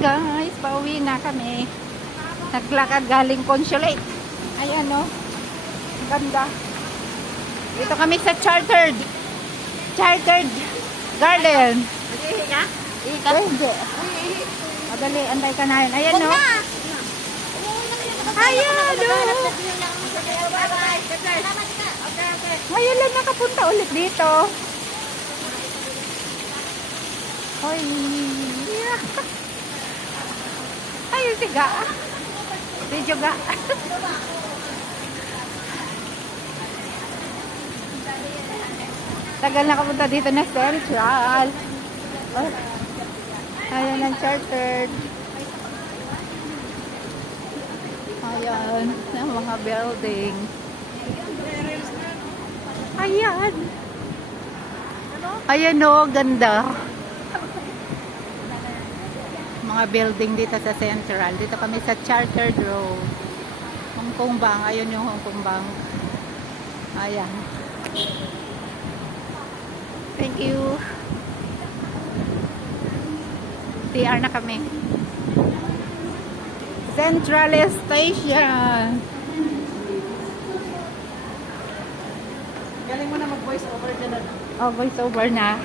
guys, pauwi na kami. Naglakad galing Consulate. Ayan no. Ganda. Dito kami sa Chartered Garden. Ihi ka? Ihi ka? Hindi. Madali, antay ka na yun. Ayan no. Ayan no. Ngayon lang nakapunta ulit dito. Hoy. Ayun si Ga. Video Ga. Tagal nakapunta dito na Central. Oh. Ayan ang Chartered. Ayan, ang mga building. Ayan. Ayan o, ganda. Mga building dito sa Central. Dito kami sa Chartered Road. Hong Kong Bank. Ayun yung Hong Kong Bank. Ayan. Thank you. TR na kami. Central Station. Galing mo na mag-voice over dyan. Oh, voice over na.